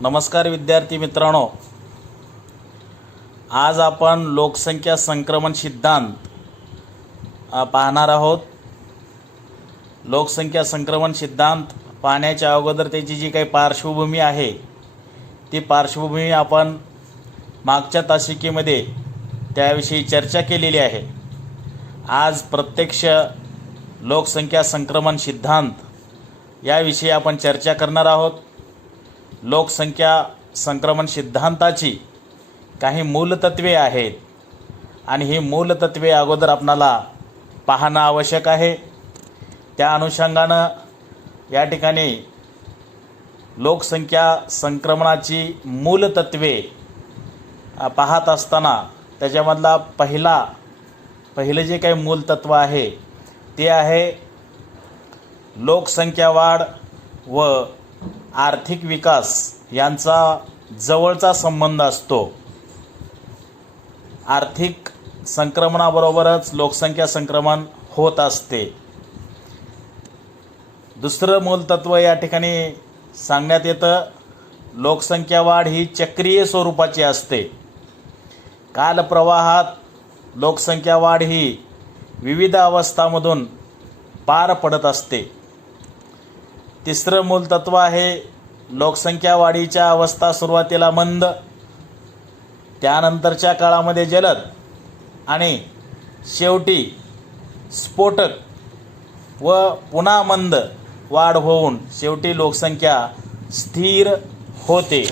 नमस्कार विद्यार्थी मित्रांनो, आज आपण लोकसंख्या संक्रमण सिद्धांत पाहणार आहोत। लोकसंख्या संक्रमण सिद्धांत पाहण्याच्या अगोदर त्याची जी काही पार्श्वभूमी आहे ती पार्श्वभूमी आपण मागच्या तासिकेमध्ये त्याविषयी चर्चा केलेली आहे। आज प्रत्यक्ष लोकसंख्या संक्रमण सिद्धांत याविषयी आपण चर्चा करणार आहोत। लोकसंख्या संक्रमण सिद्धांताची काही मूलतत्वे आहेत आणि ही मूलतत्वे अगोदर आपणाला पाहणं आवश्यक आहे। त्या अनुषंगानं या ठिकाणी लोकसंख्या संक्रमणाची मूलतत्वे पाहत असताना त्याच्यामधला पहिलं जे काही मूलतत्व आहे ते आहे लोकसंख्या वाढ व आर्थिक विकास यांचा जवळचा संबंध असतो। आर्थिक संक्रमणाबरोबरच लोकसंख्या संक्रमण होत असते। दुसरं मूलतत्व या ठिकाणी सांगण्यात येतं, लोकसंख्या वाढ ही चक्रीय स्वरूपाची असते। कालप्रवाहात लोकसंख्या वाढ ही विविध अवस्थांमधून पार पडत असते। तिसरं मूलतत्व आहे लोकसंख्या वाढीच्या अवस्था सुरुवातीला मंद, त्यानंतरच्या काळामध्ये जलद आणि शेवटी स्फोटक व पुन्हा मंद वाढ होऊन शेवटी लोकसंख्या स्थिर होते।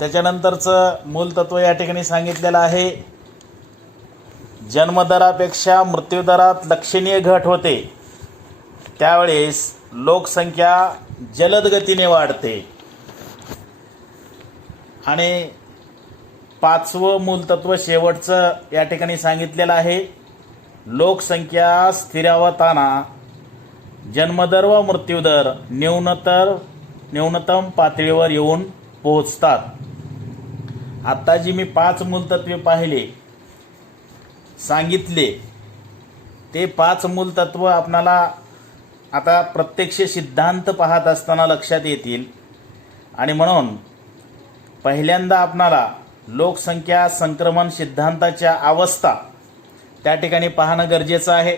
त्याच्यानंतरचं मूलतत्व या ठिकाणी सांगितलेलं आहे, जन्मदरापेक्षा मृत्यूदरात लक्षणीय घट होते, त्यावेळेस लोकसंख्या जलद गतीने वाढते। आणि पाचवं मूलतत्व शेवटचं या ठिकाणी सांगितलेलं आहे, लोकसंख्या स्थिरावताना जन्मदर व मृत्यूदर न्यूनतम पातळीवर येऊन पोहोचतात। आता जी मी 5 मूलतत्वे पाहिले सांगितले ते 5 मूलतत्व आपणाला आता प्रत्यक्ष सिद्धांत पाहत असताना लक्षात येतील आणि म्हणून पहिल्यांदा आपणाला लोकसंख्या संक्रमण सिद्धांताच्या अवस्था त्या ठिकाणी पाहणं गरजेचं आहे।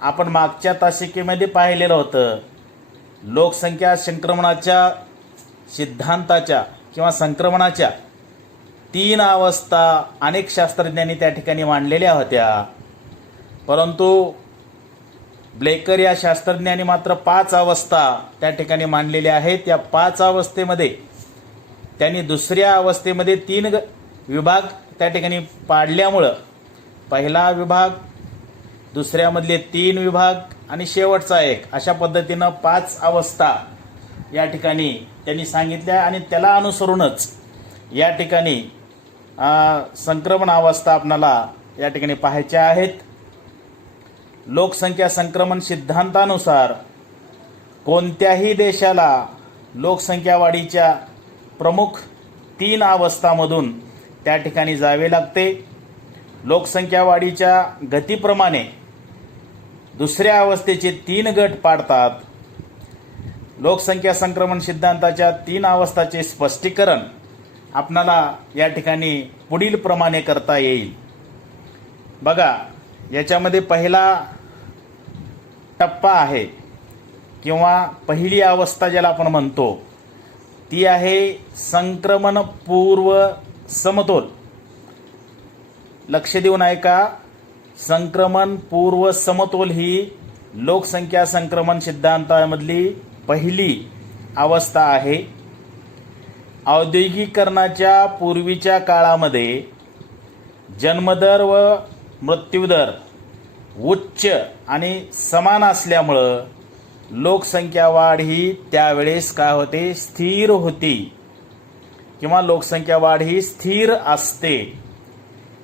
आपण मागच्या तासिकेमध्ये पाहिलेलं होतं, लोकसंख्या संक्रमणाच्या सिद्धांताच्या किंवा संक्रमणाच्या 3 अवस्था अनेक शास्त्रज्ञांनी त्या ठिकाणी मांडलेल्या होत्या, परंतु ब्लेकर या शास्त्रज्ञांनी मात्र 5 अवस्था त्या ठिकाणी मांडलेल्या आहेत। त्या 5 अवस्थेमध्ये त्यांनी दुसऱ्या अवस्थेमध्ये 3 विभाग त्या ठिकाणी पाडल्यामुळं पहिला विभाग, दुसऱ्यामधले 3 विभाग आणि शेवटचा 1 अशा पद्धतीनं 5 अवस्था या ठिकाणी त्यांनी सांगितल्या आणि त्याला अनुसरूनच या ठिकाणी संक्रमण अवस्था आपणाला या ठिकाणी पाहायच्या आहेत। लोकसंख्या संक्रमण सिद्धांतानुसार कोणत्याही देशाला लोकसंख्या वाढीच्या प्रमुख 3 अवस्थांमधून त्या ठिकाणी जावे लागते। लोकसंख्या वाढीच्या गतीप्रमाणे दुसऱ्या अवस्थेचे 3 गट पाडतात। लोकसंख्या संक्रमण सिद्धांताच्या 3 अवस्थाचे स्पष्टीकरण आपणाला या ठिकाणी पुढील प्रमाणे करता येईल। बघा, याच्यामध्ये पहिला टप्पा आहे किंवा पहिली अवस्था ज्याला आपण म्हणतो ती आहे संक्रमण पूर्व समतोल। लक्ष देऊन ऐका, संक्रमण पूर्व समतोल ही लोकसंख्या संक्रमण सिद्धांतामधली पहिली अवस्था आहे। औद्योगिकीकरणाच्या पूर्वीच्या काळामध्ये जन्मदर व मृत्यूदर उच्च आणि समान असल्यामुळं लोकसंख्या वाढ ही त्यावेळेस काय होते, स्थिर होती किंवा लोकसंख्या वाढ ही स्थिर असते।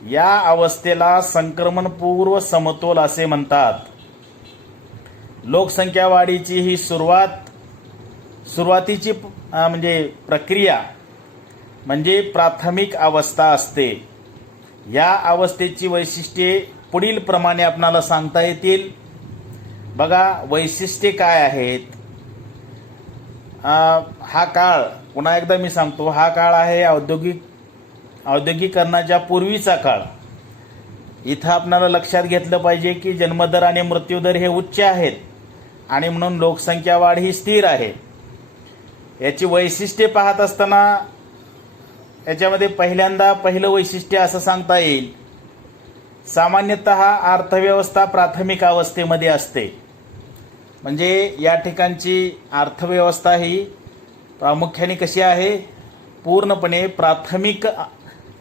या अवस्थेला संक्रमणपूर्व समतोल असे म्हणतात। लोकसंख्या वाढीची ही सुरुवातीची म्हणजे प्रक्रिया म्हणजे प्राथमिक अवस्था असते। या अवस्थेची वैशिष्ट्ये पुढील प्रमाणे आपणाला सांगता येतील। बघा, वैशिष्ट्ये काय आहेत? हा काळ पुन्हा एकदा मी सांगतो, हा काळ आहे औद्योगिकरणाच्या पूर्वीचा काळ. इथं आपल्याला लक्षात घेतलं पाहिजे की जन्मदर आणि मृत्यूदर हे उच्च आहेत आणि म्हणून लोकसंख्या वाढ ही स्थिर आहे. याची वैशिष्ट्ये पाहत असताना याच्यामध्ये पहिलं वैशिष्ट्य असं सांगता येईल, सामान्यतः अर्थव्यवस्था प्राथमिक अवस्थेमध्ये असते. म्हणजे या ठिकाणची अर्थव्यवस्था ही प्रामुख्याने कशी आहे, पूर्णपणे प्राथमिक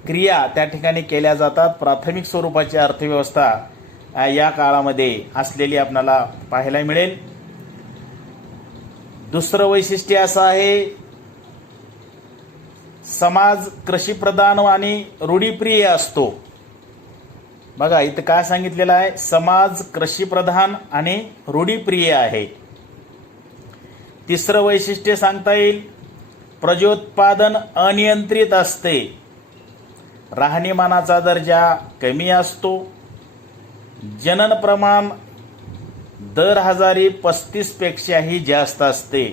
क्रिया त्या ठिकाणी केल्या जातात. प्राथमिक स्वरूपाची अर्थव्यवस्था या काळामध्ये असलेली आपल्याला पाहायला मिळेल. दुसरं वैशिष्ट्य असं आहे, समाज कृषीप्रधान आणि रूढीप्रिय असतो. बघा इथं काय सांगितलेलं आहे, समाज कृषीप्रधान आणि रूढीप्रिय आहे. तिसरं वैशिष्ट्य सांगता येईल, प्रजोत्पादन अनियंत्रित असते. राहणीमानाचा दर्जा कमी असतो. जनन प्रमाण दर हजारी 35 पेक्षाही जास्त असते.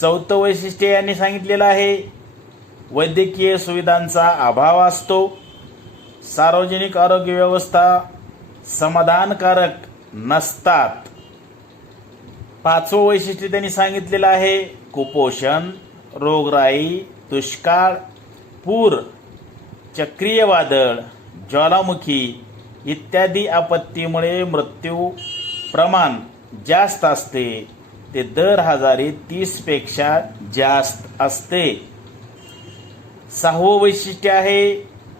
चौथं वैशिष्ट्य यांनी सांगितलेलं आहे, वैद्यकीय सुविधांचा अभाव असतो. सार्वजनिक आरोग्य व्यवस्था समाधानकारक नसतात. पाचवं वैशिष्ट्य त्यांनी सांगितलेलं आहे, कुपोषण, रोगराई, दुष्काळ, पूर, चक्रीय वादळ, ज्वालामुखी इत्यादी आपत्तीमुळे मृत्यू प्रमाण जास्त असते. ते दर हजारी 30 पेक्षा जास्त असते. सहावं वैशिष्ट्य आहे,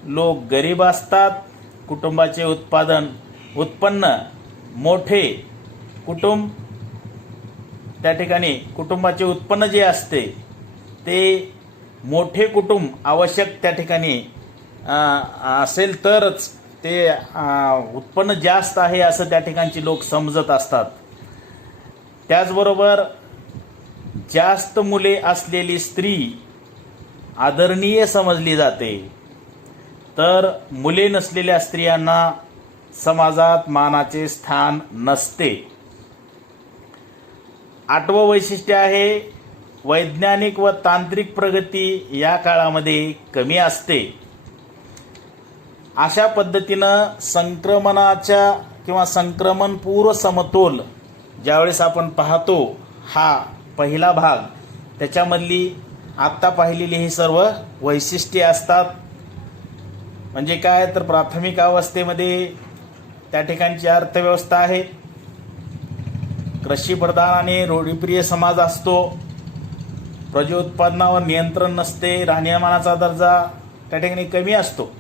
लोक गरीब असतात. कुटुंबाचे उत्पन्न मोठे. त्या ठिकाणी कुटुंबाचे उत्पन्न जे असते ते मोठे कुटुंब आवश्यक त्या ठिकाणी असेल तरच ते उत्पन्न जास्त आहे असं त्या ठिकाणची लोक समजत असतात. त्याचबरोबर जास्त मुले असलेली स्त्री आदरणीय समजली जाते, तर मुले नसलेल्या स्त्रियांना समाजात मानाचे स्थान नसते. आठवं वैशिष्ट्य आहे, वैज्ञानिक व तांत्रिक प्रगती या काळामध्ये कमी असते. अशा पद्धतीनं संक्रमणाच्या किंवा संक्रमणपूर्व समतोल ज्यावेळेस आपण पाहतो, हा पहिला भाग, त्याच्यामधली आत्ता पाहिलेली ही सर्व वैशिष्ट्ये असतात. म्हणजे काय तर प्राथमिक अवस्थेमध्ये त्या ठिकाणची अर्थव्यवस्था आहे, कृषीप्रधान आणि रूढीप्रिय समाज असतो, प्रजोत्पादनावर नियंत्रण नसते, राहणीमानाचा दर्जा त्या ठिकाणी कमी असतो,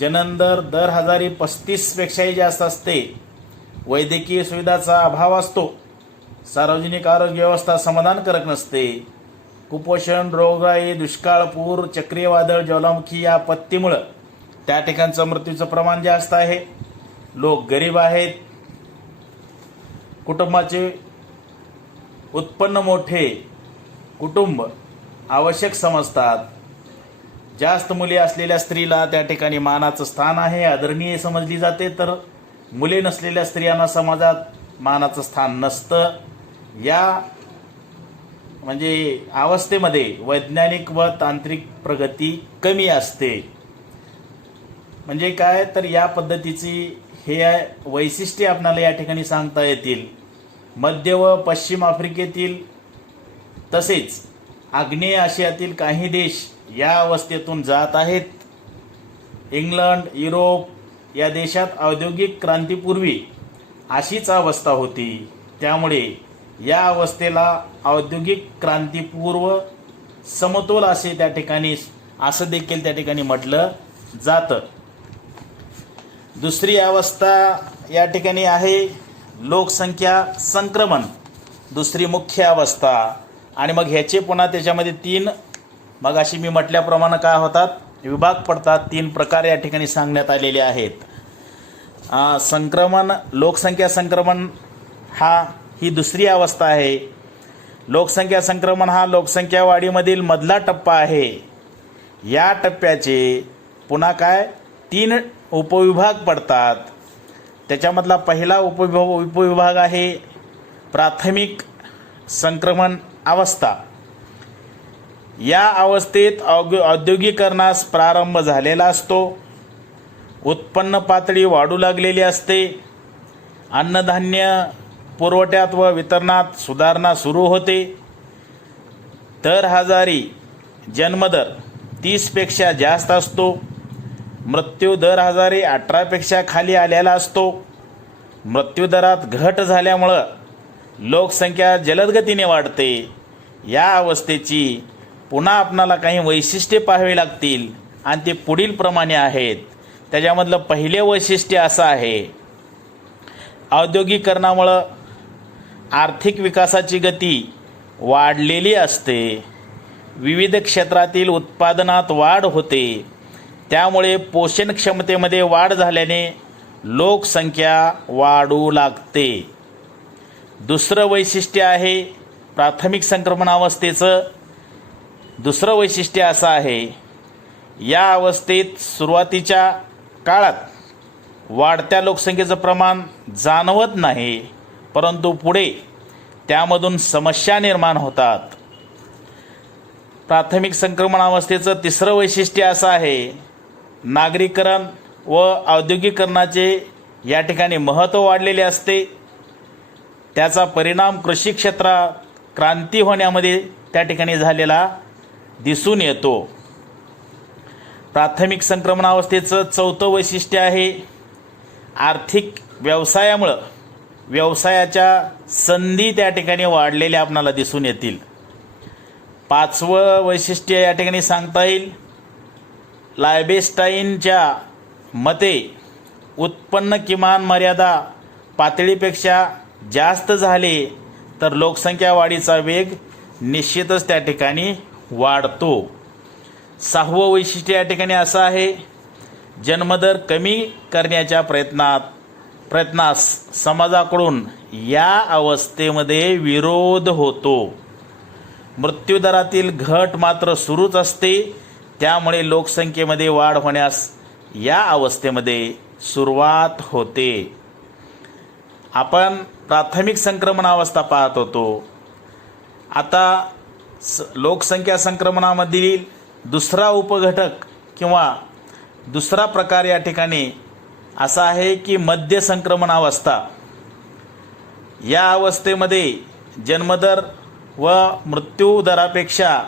जनन दर हजारी 35 पेक्षाही जास्त असते, वैद्यकीय सुविधाचा अभाव असतो, सार्वजनिक आरोग्य व्यवस्था समाधानकारक नसते, कुपोषण, रोगराई, दुष्काळ, पूर, चक्रीय वादळ, ज्वालामुखी या आपत्तीमुळं त्या ठिकाणचं मृत्यूचं प्रमाण जास्त आहे, लोक गरीब आहेत, कुटुंबाचे उत्पन्न मोठे, कुटुंब आवश्यक समजतात, जास्त मुले असलेल्या स्त्रीला त्या ठिकाणी मानाचं स्थान आहे, आदरणीय समजली जाते, तर मुले नसलेल्या स्त्रियांना समाजात मानाचं स्थान नसतं. या म्हणजे अवस्थेमध्ये वैज्ञानिक व तांत्रिक प्रगती कमी असते. म्हणजे काय तर या पद्धतीची हे वैशिष्ट्ये आपल्याला या ठिकाणी सांगता येतील. मध्य व पश्चिम आफ्रिकेतील तसेच आग्नेय आशियातील काही देश या अवस्थेतून जात आहेत. इंग्लंड, युरोप या देशात औद्योगिक क्रांतीपूर्वी अशीच अवस्था होती. त्यामुळे या अवस्थेला औद्योगिक क्रांतीपूर्व समतोल असे त्या ठिकाणी असं देखील त्या ठिकाणी म्हटलं जातं. दुसरी अवस्था या ठिकाणी आहे लोकसंख्या संक्रमण, दुसरी मुख्य अवस्था. आणि मग ह्याचे पुन्हा त्याच्यामध्ये 3 मग अशी मी म्हटल्याप्रमाणे काय होतात, विभाग पडतात. 3 प्रकार या ठिकाणी सांगण्यात आलेले आहेत. लोकसंख्या संक्रमण ही दुसरी अवस्था आहे. लोकसंख्या संक्रमण हा लोकसंख्या वाढीमधील मधला टप्पा आहे. या टप्प्याचे पुन्हा 3 उपविभाग पडतात. त्याच्यामधला पहिला उपविभाग आहे प्राथमिक संक्रमण अवस्था. या अवस्थेत औद्योगिकरणास प्रारंभ झालेला असतो. उत्पन्न पातळी वाढू लागलेली असते. अन्नधान्य पुरवठ्यात व वितरणात सुधारणा सुरू होते. दर हजारी जन्मदर 30पेक्षा जास्त असतो. मृत्यू दर हजारी 18पेक्षा खाली आलेला असतो. मृत्यूदरात घट झाल्यामुळं लोकसंख्या जलदगतीने वाढते. या अवस्थेची पुन्हा आपणाला काही वैशिष्ट्ये पाहावी लागतील आणि ते पुढील प्रमाणे आहेत. त्याच्यामधलं पहिले वैशिष्ट्य असं आहे, औद्योगिकरणामुळं आर्थिक विकासाची गती वाढलेली असते. विविध क्षेत्रातील उत्पादनात वाढ होते. त्यामुळे पोषण क्षमतेमध्ये वाढ झाल्याने लोकसंख्या वाढू लागते. दुसरं वैशिष्ट्य आहे प्राथमिक संक्रमण अवस्थेचं. दुसरं वैशिष्ट्य असं आहे, या अवस्थेत सुरुवातीच्या काळात वाढत्या लोकसंख्येचं प्रमाण जाणवत नाही, परंतु पुढे त्यामधून समस्या निर्माण होतात. प्राथमिक संक्रमण अवस्थेचं तिसरं वैशिष्ट्य असं आहे, नागरीकरण व औद्योगिकरणाचे या ठिकाणी महत्त्व वाढलेले असते. त्याचा परिणाम कृषी क्षेत्रात क्रांती होण्यामध्ये त्या ठिकाणी झालेला दिसून येतो. प्राथमिक संक्रमण अवस्थेचं चौथं वैशिष्ट्य आहे, आर्थिक व्यवसायामुळं व्यवसायाच्या संधी त्या ठिकाणी वाढलेल्या आपणाला दिसून येतील. पाचवं वैशिष्ट्य या ठिकाणी सांगता येईल, लायबेस्टाईनच्या मते उत्पन्न किमान मर्यादा पातळीपेक्षा जास्त झाले तर लोकसंख्या वाढीचा वेग निश्चितच त्या ठिकाणी वाढतो. सहावं वैशिष्ट्य या ठिकाणी असं आहे, जन्मदर कमी करण्याच्या प्रयत्नास समाजाकडून या अवस्थेमध्ये विरोध होतो. मृत्यूदरातील घट मात्र सुरूच असते. त्यामुळे लोकसंख्येमध्ये वाढ होण्यास या अवस्थेमध्ये सुरुवात होते. आपण प्राथमिक संक्रमण अवस्था पाहत होतो. आता लोकसंख्या संक्रमणामधील दुसरा उपघटक किंवा दुसरा प्रकार या ठिकाणी असा आहे की मध्य संक्रमण अवस्था. या अवस्थेमध्ये जन्मदर व मृत्यू दरापेक्षा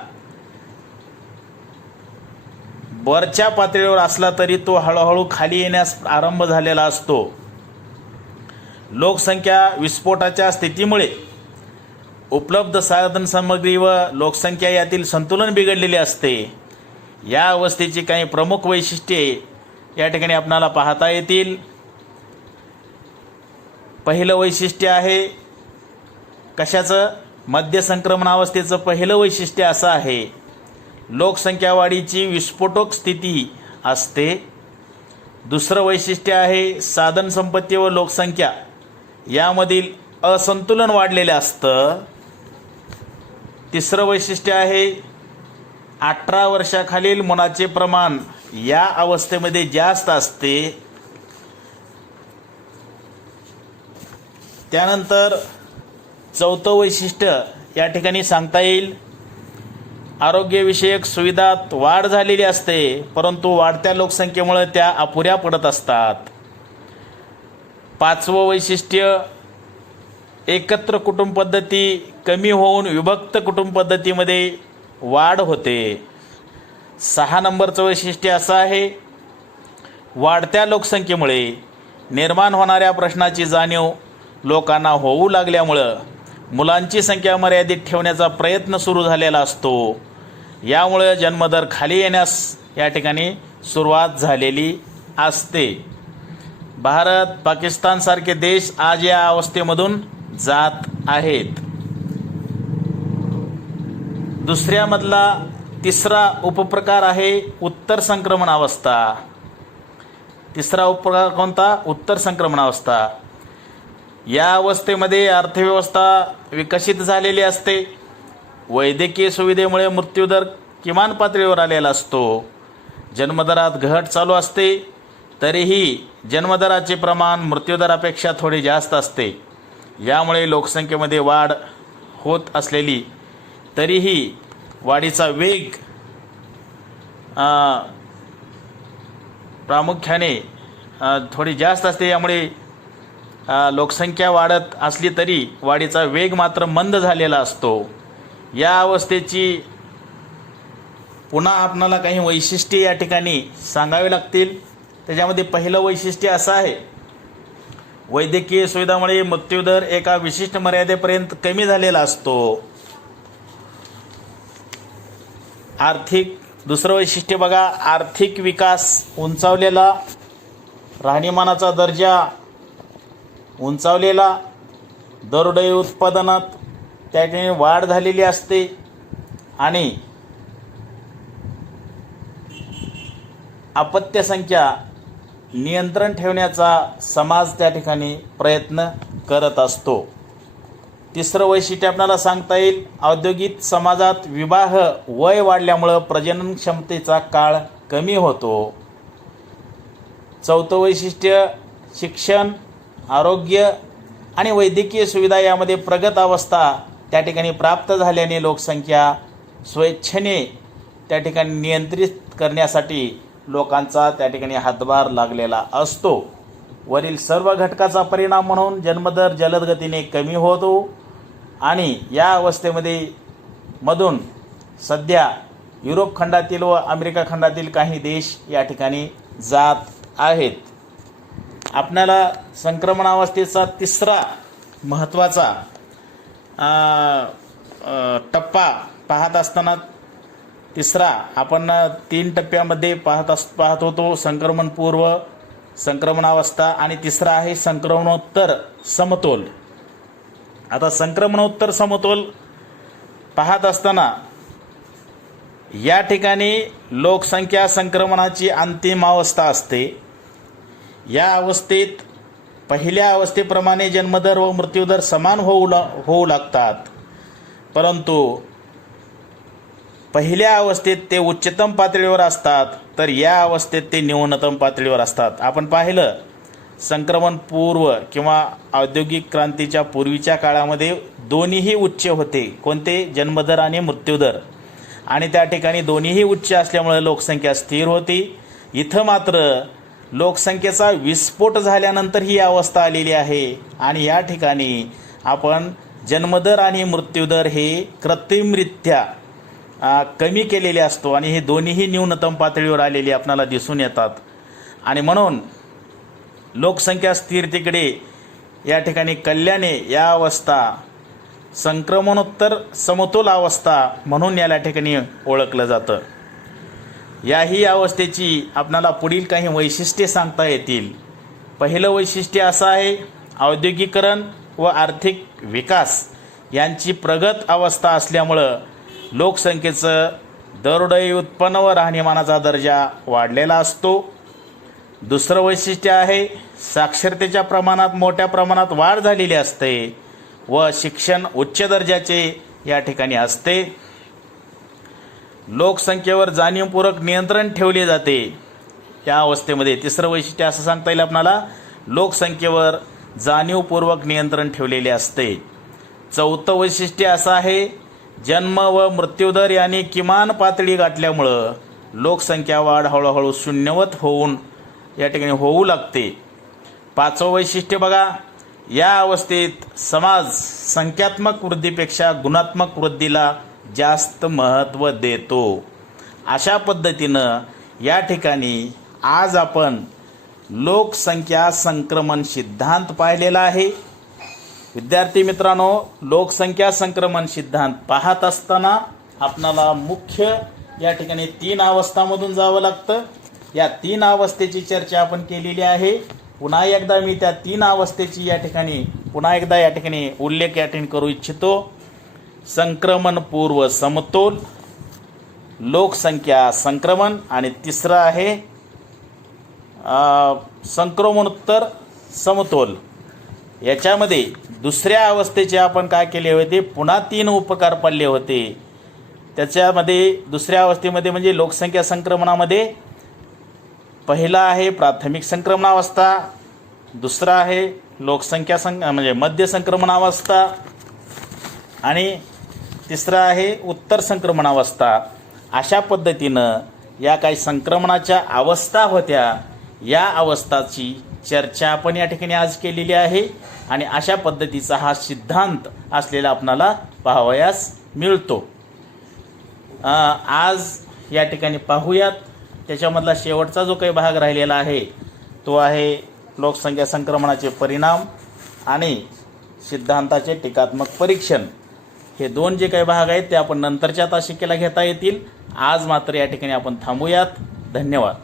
वरच्या पातळीवर असला तरी तो हळूहळू खाली येण्यास आरंभ झालेला असतो. लोकसंख्या विस्फोटाच्या स्थितीमुळे उपलब्ध साधनसामग्री व लोकसंख्या यातील संतुलन बिघडलेले असते. या अवस्थेची काही प्रमुख वैशिष्ट्ये या ठिकाणी आपणाला पाहता येतील. पहिलं वैशिष्ट्य आहे कशाचं? मध्य संक्रमण अवस्थेचं पहिलं वैशिष्ट्य असं आहे, लोकसंख्या वाढीची विस्फोटक स्थिती असते. दुसरं वैशिष्ट्य आहे साधनसंपत्ती व लोकसंख्या यामधील असंतुलन वाढलेलं असतं. तिसरं वैशिष्ट्य आहे 18 वर्षाखालील मुलाचे प्रमाण या अवस्थेमध्ये जास्त असते. त्यानंतर चौथं वैशिष्ट्य या ठिकाणी सांगता येईल, आरोग्यविषयक सुविधात वाढ झालेली असते, परंतु वाढत्या लोकसंख्येमुळे त्या अपुऱ्या पडत असतात. पाचवं वैशिष्ट्य, एकत्र कुटुंब पद्धती कमी होऊन विभक्त कुटुंब पद्धतीमध्ये वाढ होते. 6 नंबरचं वैशिष्ट्य असं आहे, वाढत्या लोकसंख्येमुळे निर्माण होणाऱ्या प्रश्नाची जाणीव लोकांना होऊ लागल्यामुळं मुलांची संख्या मर्यादित ठेवण्याचा प्रयत्न सुरू झालेला असतो. यामुळे जन्मदर खाली येण्यास या ठिकाणी सुरुवात झालेली असते. भारत, पाकिस्तानसारखे देश आज या अवस्थेमधून जात आहेत. दुसऱ्यामधला तिसरा उपप्रकार आहे उत्तर संक्रमण अवस्था. तिसरा उपप्रकार कोणता? उत्तर संक्रमण अवस्था. या अवस्थेमध्ये अर्थव्यवस्था विकसित झालेली असते. वैद्यकीय सुविधेमुळे मृत्यूदर किमान पातळीवर आलेला असतो. जन्मदरात घट चालू असते, तरीही जन्मदराचे प्रमाण मृत्यूदरापेक्षा थोडे जास्त असते. यामुळे लोकसंख्येमध्ये वाढ होत असलेली तरीही वाढीचा वेग प्रामुख्याने थोडी जास्त असते. यामुळे लोकसंख्या वाढत असली तरी वाढीचा वेग मात्र मंद झालेला असतो. या अवस्थेची पुन्हा आपणाला काही वैशिष्ट्ये या ठिकाणी सांगावी लागतील. त्याच्यामध्ये पहिलं वैशिष्ट्य असं आहे, वैद्यकीय सुविधामुळे मृत्यूदर एका विशिष्ट मर्यादेपर्यंत कमी झालेला असतो. दुसरं वैशिष्ट्य बघा, आर्थिक विकास उंचावलेला, राहणीमानाचा दर्जा उंचावलेला, दरडोई उत्पादनात त्या ठिकाणी वाढ झालेली असते आणि अपत्य संख्या नियंत्रण ठेवण्याचा समाज त्या ठिकाणी प्रयत्न करत असतो. तिसरं वैशिष्ट्य आपल्याला सांगता येईल, औद्योगिक समाजात विवाह वय वाढल्यामुळं प्रजनन क्षमतेचा काळ कमी होतो. चौथं वैशिष्ट्य, शिक्षण, आरोग्य आणि वैद्यकीय सुविधा यामध्ये प्रगत अवस्था त्या ठिकाणी प्राप्त झाल्याने लोकसंख्या स्वेच्छेने त्या ठिकाणी नियंत्रित करण्यासाठी लोकांचा त्या ठिकाणी हातभार लागलेला असतो. वरील सर्व घटकाचा परिणाम म्हणून जन्मदर जलद गतीने कमी होतो आणि या अवस्थेमध्ये मधून सध्या युरोप खंडातील व अमेरिका खंडातील काही देश या ठिकाणी जात आहेत. आपल्याला संक्रमणावस्थेचा तिसरा महत्त्वाचा टप्पा पाहत असताना तिसरा आपण 3 टप्प्यामध्ये पाहत होतो, संक्रमणपूर्व, संक्रमणावस्था आणि तिसरा आहे संक्रमणोत्तर समतोल. आता संक्रमणोत्तर समतोल पाहत असताना या ठिकाणी लोकसंख्या संक्रमणाची अंतिम अवस्था असते. या अवस्थेत पहिल्या अवस्थेप्रमाणे जन्मदर व मृत्यूदर समान होऊ लागतात, परंतु पहिल्या अवस्थेत ते उच्चतम पातळीवर असतात तर या अवस्थेत ते न्यूनतम पातळीवर असतात. आपण पाहिलं संक्रमण पूर्व किंवा औद्योगिक क्रांतीच्या पूर्वीच्या काळामध्ये दोन्हीही उच्च होते. कोणते? जन्मदर आणि मृत्यूदर. आणि त्या ठिकाणी दोन्हीही उच्च असल्यामुळे लोकसंख्या स्थिर होती. इथं मात्र लोकसंख्येचा विस्फोट झाल्यानंतर ही अवस्था आलेली आहे आणि या ठिकाणी आपण जन्मदर आणि मृत्यूदर हे कृत्रिमरित्या कमी केलेले असतो आणि हे दोन्हीही न्यूनतम पातळीवर आलेले आपल्याला दिसून येतात. आणि म्हणून लोकसंख्या स्थिरतेकडे या ठिकाणी कल्याणे या अवस्था संक्रमणोत्तर समतोल अवस्था म्हणून या ठिकाणी ओळखलं जातं. याही अवस्थेची आपल्याला पुढील काही वैशिष्ट्ये सांगता येतील. पहिलं वैशिष्ट्य असं आहे, औद्योगिकरण व आर्थिक विकास यांची प्रगत अवस्था असल्यामुळं लोकसंख्येचं दरडोई उत्पन्न व राहणीमानाचा दर्जा वाढलेला असतो. दुसरं वैशिष्ट्य आहे, साक्षरतेच्या प्रमाणात मोठ्या प्रमाणात वाढ झालेली असते व शिक्षण उच्च दर्जाचे या ठिकाणी असते. लोकसंख्येवर जाणीवपूर्वक नियंत्रण ठेवले जाते या अवस्थेमध्ये. तिसरं वैशिष्ट्य असं सांगता येईल आपल्याला, लोकसंख्येवर जाणीवपूर्वक नियंत्रण ठेवलेले असते. चौथं वैशिष्ट्य असं आहे, जन्म व मृत्यूदर यांनी किमान पातळी गाठल्यामुळं लोकसंख्या वाढ हळूहळू शून्यवत होऊन या ठिकाणी होऊ लागते. पाचवं वैशिष्ट्य बघा, या अवस्थेत समाज संख्यात्मक वृद्धीपेक्षा गुणात्मक वृद्धीला जास्त महत्त्व देतो. अशा पद्धतीनं या ठिकाणी आज आपण लोकसंख्या संक्रमण सिद्धांत पाहिलेला आहे. विद्यार्थी मित्रांनो, लोकसंख्या संक्रमण सिद्धांत पाहत असताना आपणाला मुख्य या ठिकाणी 3 अवस्थांमधून जावं लागतं. या 3 अवस्थेची चर्चा आपण केलेली आहे. पुन्हा एकदा मी त्या 3 अवस्थेची या ठिकाणी पुन्हा एकदा या ठिकाणी उल्लेख या ठिकाणी करू इच्छितो. संक्रमण पूर्व समतोल, लोकसंख्या संक्रमण आणि तिसरं आहे संक्रमणोत्तर समतोल. याच्यामध्ये दुसऱ्या अवस्थेचे आपण काय केले होते, पुन्हा 3 उपकार पाडले होते. त्याच्यामध्ये दुसऱ्या अवस्थेमध्ये म्हणजे लोकसंख्या संक्रमणामध्ये पहिला आहे प्राथमिक संक्रमणावस्था, दुसरा आहे लोकसंख्या म्हणजे मध्य संक्रमणावस्था आणि तिसरं आहे उत्तर संक्रमणावस्था. अशा पद्धतीनं या काही संक्रमणाच्या अवस्था होत्या, या अवस्थाची चर्चा आपण या ठिकाणी आज केलेली आहे आणि अशा पद्धतीचा हा सिद्धांत असलेला आपणाला पाहावयास मिळतो. आज या ठिकाणी पाहूयात त्याच्यामधला शेवटचा जो काही भाग राहिलेला आहे तो आहे लोकसंख्या संक्रमणाचे परिणाम आणि सिद्धांताचे टीकात्मक परीक्षण. हे दोन जे काही भाग आहेत ते आपण नंतरच्या तासिकेला घेता येतील. आज मात्र या ठिकाणी आपण थांबूयात. धन्यवाद.